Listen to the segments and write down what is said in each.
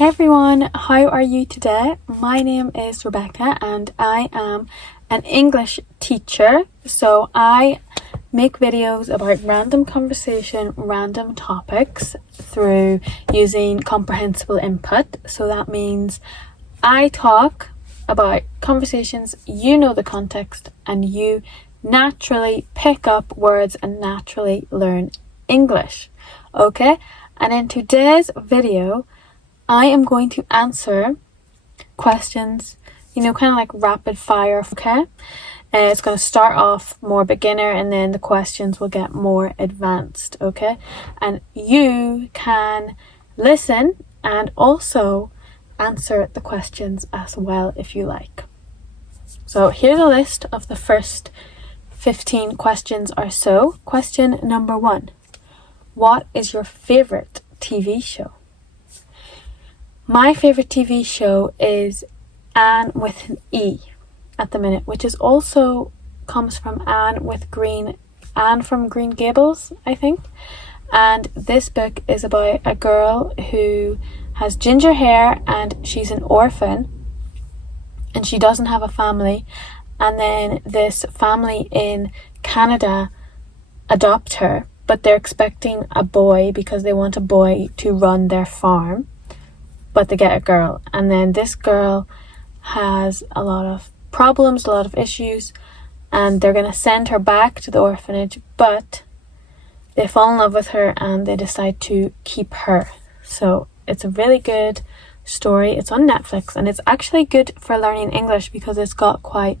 Hey everyone, how are you today? My name is Rebecca and I am an English teacher. So I make videos about random conversation, random topics through using comprehensible input. So that means I talk about conversations, you know the context, and you naturally pick up words and naturally learn English. Okay? And in today's video, I am going to answer questions, kind of like rapid fire, okay? It's going to start off more beginner and then the questions will get more advanced, okay? And you can listen and also answer the questions as well if you like. So here's a list of the first 15 questions or so. Question number 1. What is your favorite TV show? My favourite TV show is Anne with an E at the minute, which is also comes from Anne from Green Gables, I think. And this book is about a girl who has ginger hair and she's an orphan and she doesn't have a family. And then this family in Canada adopt her, but they're expecting a boy because they want a boy to run their farm. But they get a girl, and then this girl has a lot of problems, a lot of issues, and they're going to send her back to the orphanage, but they fall in love with her and they decide to keep her. So it's a really good story. It's on Netflix and it's actually good for learning English because it's got quite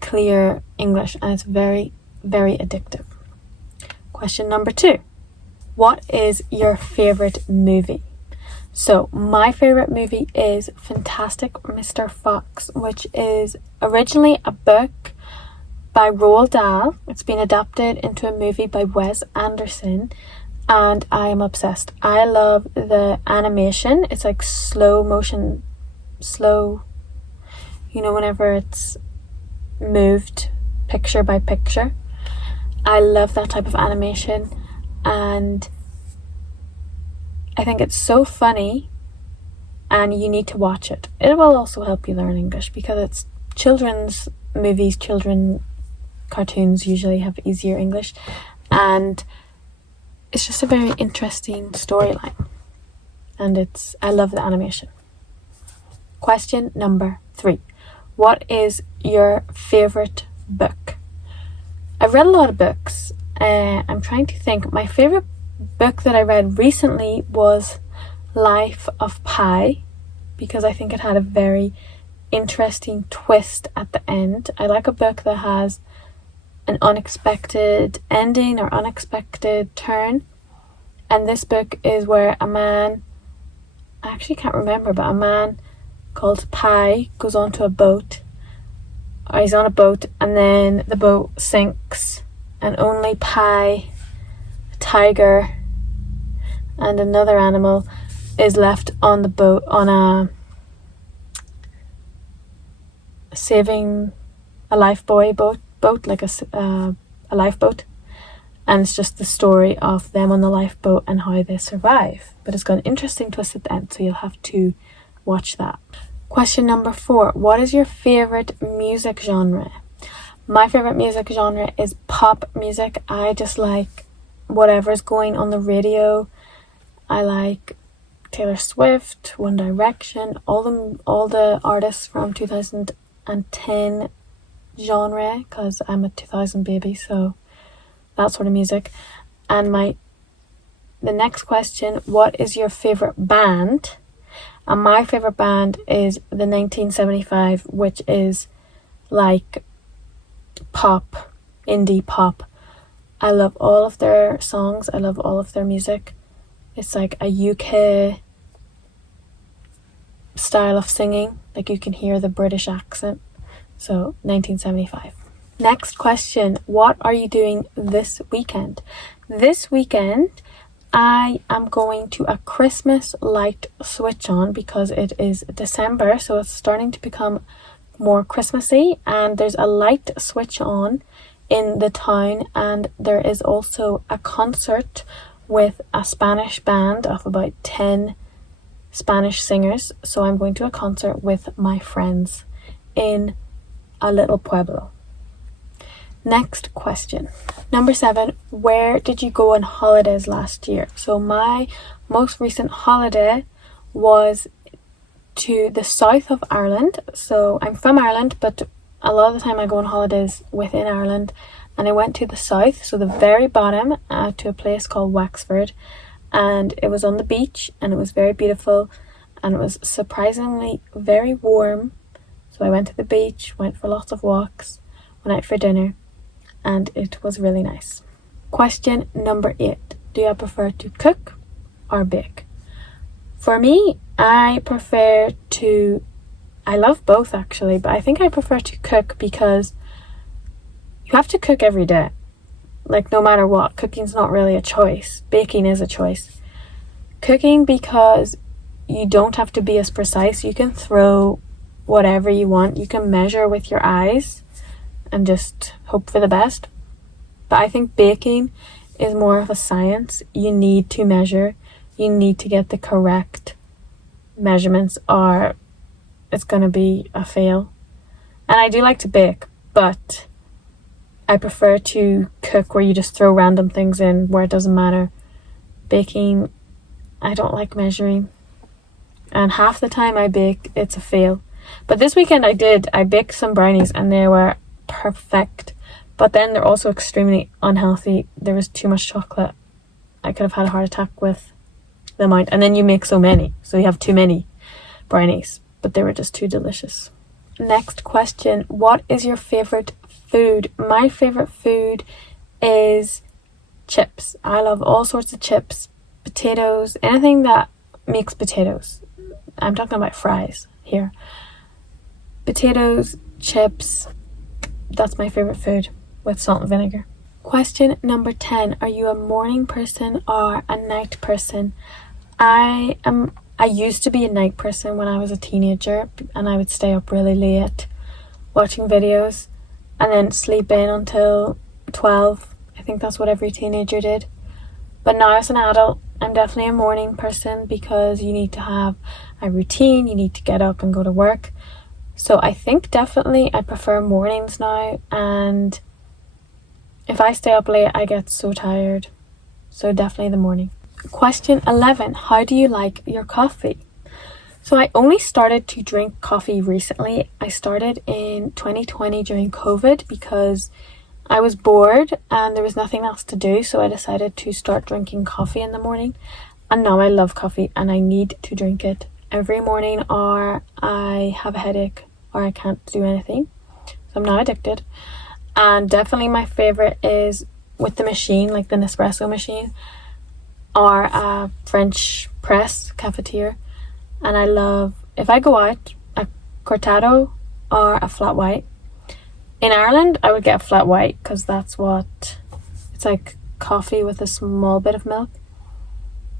clear English and it's very, very addictive. Question number 2. What is your favourite movie? So my favourite movie is Fantastic Mr. Fox, which is originally a book by Roald Dahl. It's been adapted into a movie by Wes Anderson and I am obsessed. I love the animation. It's like slow motion, whenever it's moved picture by picture. I love that type of animation and I think it's so funny and you need to watch it. It will also help you learn English because it's children's movies, cartoons usually have easier English and it's just a very interesting storyline and I love the animation. Question number 3. What is your favourite book? I've read a lot of books. I'm trying to think. My favourite book that I read recently was Life of Pi because I think it had a very interesting twist at the end. I like a book that has an unexpected ending or unexpected turn, and this book is where a man, I actually can't remember, but a man called Pi goes onto a boat, or he's on a boat and then the boat sinks and only Pi, a tiger and another animal is left on the boat on saving a lifebuoy boat like a lifeboat, and it's just the story of them on the lifeboat and how they survive, but it's got an interesting twist at the end, so you'll have to watch that. Question number 4. What is your favorite music genre? My favorite music genre is pop music. I just like whatever's going on the radio. I like Taylor Swift, One Direction, all the artists from 2010 genre, because I'm a 2000 baby, so that sort of music. And the next question, what is your favorite band? And my favorite band is the 1975, which is like pop, indie pop. I love all of their songs. I love all of their music. It's like a UK style of singing, like you can hear the British accent. So 1975. Next question, what are you doing this weekend? This weekend I am going to a Christmas light switch on because it is December, so it's starting to become more Christmassy, and there's a light switch on in the town, and there is also a concert with a Spanish band of about 10 Spanish singers. So I'm going to a concert with my friends in a little pueblo. Next question. Number 7, where did you go on holidays last year? So my most recent holiday was to the south of Ireland. So I'm from Ireland, but a lot of the time I go on holidays within Ireland, and I went to the south, so the very bottom, to a place called Wexford, and it was on the beach, and it was very beautiful, and it was surprisingly very warm. So I went to the beach, went for lots of walks, went out for dinner, and it was really nice. Question number 8. Do I prefer to cook or bake? For me, I love both actually, but I think I prefer to cook because you have to cook every day. Like, no matter what, cooking's not really a choice. Baking is a choice. Cooking, because you don't have to be as precise. You can throw whatever you want. You can measure with your eyes and just hope for the best. But I think baking is more of a science. You need to measure. You need to get the correct measurements, or it's going to be a fail. And I do like to bake, but I prefer to cook where you just throw random things in where it doesn't matter. Baking, I don't like measuring. And half the time I bake, it's a fail. But this weekend I baked some brownies and they were perfect. But then they're also extremely unhealthy. There was too much chocolate. I could have had a heart attack with the amount. And then you make so many, so you have too many brownies. But they were just too delicious. Next question. What is your favourite food? My favourite food is chips. I love all sorts of chips, potatoes, anything that makes potatoes. I'm talking about fries here. Potatoes, chips, that's my favourite food, with salt and vinegar. Question number 10. Are you a morning person or a night person? I used to be a night person when I was a teenager, and I would stay up really late watching videos and then sleep in until 12. I think that's what every teenager did. But now as an adult, I'm definitely a morning person because you need to have a routine, you need to get up and go to work. So I think definitely I prefer mornings now, and if I stay up late, I get so tired. So definitely the morning. Question 11. How do you like your coffee? So I only started to drink coffee recently. I started in 2020 during COVID because I was bored and there was nothing else to do. So I decided to start drinking coffee in the morning. And now I love coffee and I need to drink it every morning, or I have a headache or I can't do anything. So I'm not addicted. And definitely my favourite is with the machine, like the Nespresso machine, or a French press cafetiere. And I love, if I go out, a cortado or a flat white. In Ireland, I would get a flat white because that's what, it's like coffee with a small bit of milk.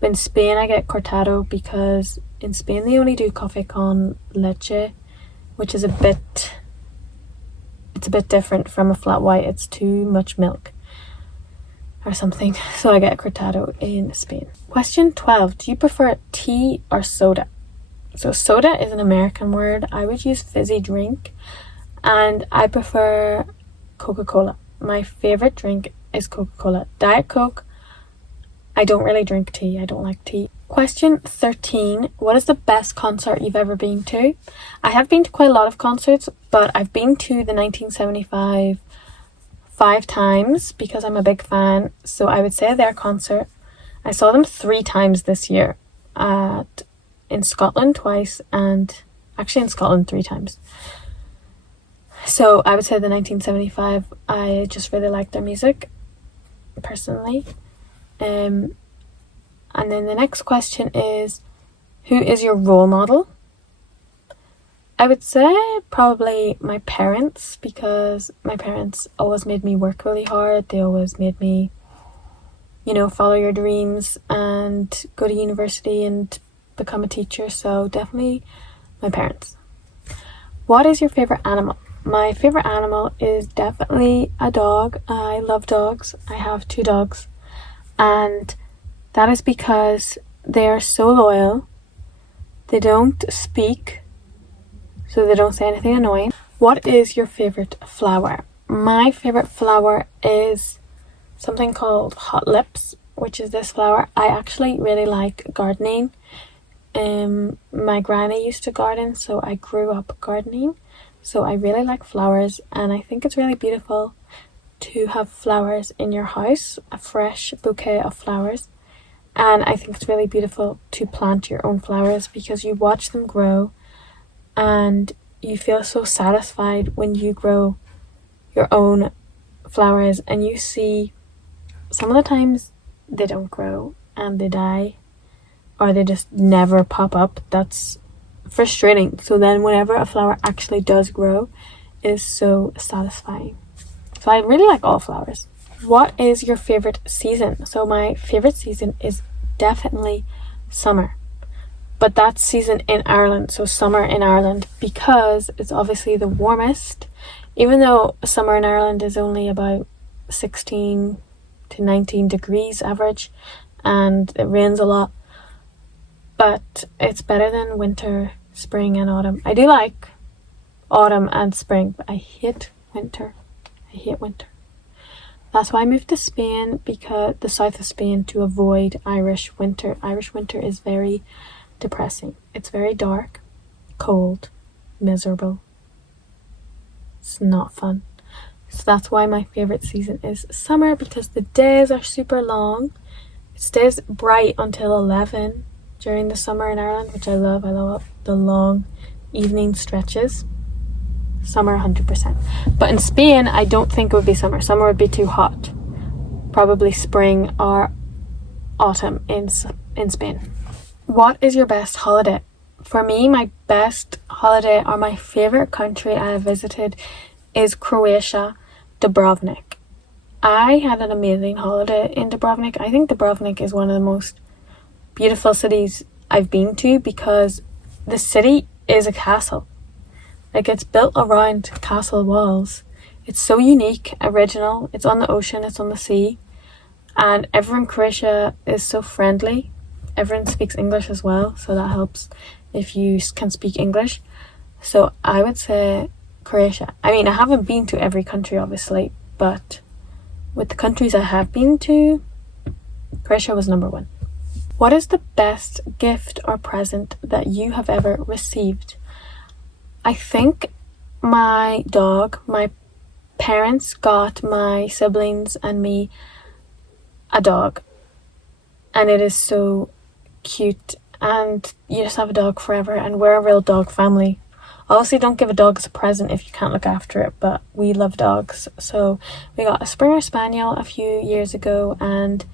But in Spain, I get cortado because in Spain they only do coffee con leche, which is it's a bit different from a flat white. It's too much milk or something. So I get a cortado in Spain. Question 12. Do you prefer tea or soda? So soda is an American word. I would use fizzy drink, and I prefer Coca-Cola. My favourite drink is Coca-Cola. Diet Coke. I don't really drink tea. I don't like tea. Question 13. What is the best concert you've ever been to? I have been to quite a lot of concerts, but I've been to the 1975 5 times because I'm a big fan. So I would say their concert. I saw them 3 times this year. In Scotland twice, and actually in Scotland 3 times. So I would say the 1975, I just really like their music, personally. And then the next question is, who is your role model? I would say probably my parents, because my parents always made me work really hard. They always made me, follow your dreams and go to university and become a teacher. So definitely my parents. What is your favorite animal? My favorite animal is definitely a dog. I love dogs. I have 2 dogs, and that is because they are so loyal They don't speak, so they don't say anything annoying. What is your favourite flower? My favourite flower is something called Hot Lips, which is this flower. I actually really like gardening. My granny used to garden, so I grew up gardening. So I really like flowers, and I think it's really beautiful to have flowers in your house, a fresh bouquet of flowers. And I think it's really beautiful to plant your own flowers because you watch them grow and you feel so satisfied when you grow your own flowers and you see some of the times they don't grow and they die or they just never pop up. That's frustrating. So then whenever a flower actually does grow, it is so satisfying. So I really like all flowers. What is your favourite season? So my favourite season is definitely summer. But that's season in Ireland, so summer in Ireland, because it's obviously the warmest. Even though summer in Ireland is only about 16 to 19 degrees average and it rains a lot. But it's better than winter, spring and autumn. I do like autumn and spring, but I hate winter. That's why I moved to Spain, because the south of Spain, to avoid Irish winter. Irish winter is very depressing. It's very dark, cold, miserable. It's not fun. So that's why my favourite season is summer, because the days are super long. It stays bright until 11 during the summer in Ireland, which I love. I love the long evening stretches. Summer 100%. But in Spain, I don't think it would be summer. Summer would be too hot. Probably spring or autumn in Spain. What is your best holiday? For me, my best holiday or my favourite country I have visited is Croatia, Dubrovnik. I had an amazing holiday in Dubrovnik. I think Dubrovnik is one of the most beautiful cities I've been to because the city is a castle. Like, it's built around castle walls. It's so unique, original. It's on the ocean, it's on the sea. And everyone in Croatia is so friendly. Everyone speaks English as well, so that helps if you can speak English. So I would say Croatia. I mean, I haven't been to every country, obviously, but with the countries I have been to, Croatia was number one. What is the best gift or present that you have ever received? I think my dog, my parents got my siblings and me a dog, and it is so cute, and you just have a dog forever, and we're a real dog family. Obviously, don't give a dog as a present if you can't look after it, but we love dogs. So we got a Springer Spaniel a few years ago, and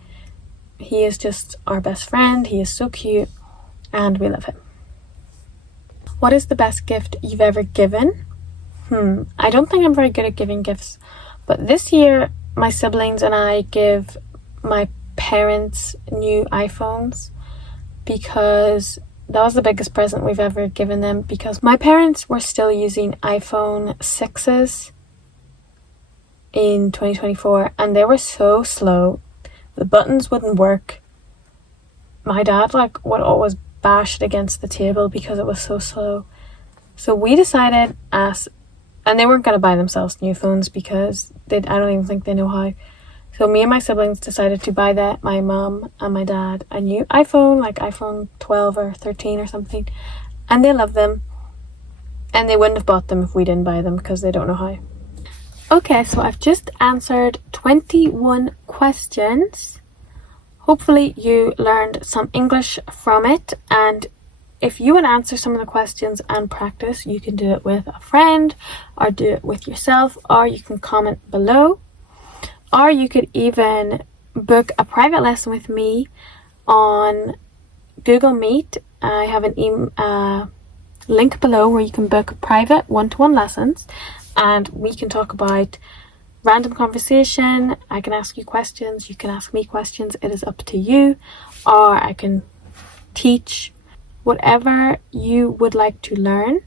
he is just our best friend. He is so cute, and we love him. What is the best gift you've ever given? I don't think I'm very good at giving gifts, but this year my siblings and I give my parents new iPhones because that was the biggest present we've ever given them, because my parents were still using iPhone 6s in 2024 and they were so slow. The buttons wouldn't work. My dad would always bash it against the table because it was so slow. So we decided, and they weren't going to buy themselves new phones because I don't even think they know how. So me and my siblings decided to buy my mum and my dad a new iPhone, like iPhone 12 or 13 or something, and they love them, and they wouldn't have bought them if we didn't buy them because they don't know how. Okay, so I've just answered 21 questions. Hopefully you learned some English from it, and if you want to answer some of the questions and practice, you can do it with a friend or do it with yourself, or you can comment below, or you could even book a private lesson with me on Google Meet. I have an link below where you can book private one-to-one lessons, and we can talk about random conversation. I can ask you questions, you can ask me questions, it is up to you, or I can teach whatever you would like to learn.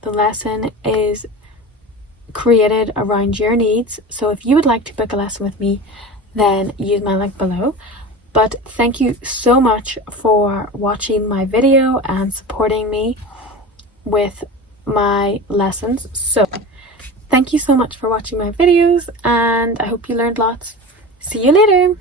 The lesson is created around your needs, so if you would like to book a lesson with me, then use my link below. But thank you so much for watching my video and supporting me with my lessons. So thank you so much for watching my videos, and I hope you learned lots. See you later.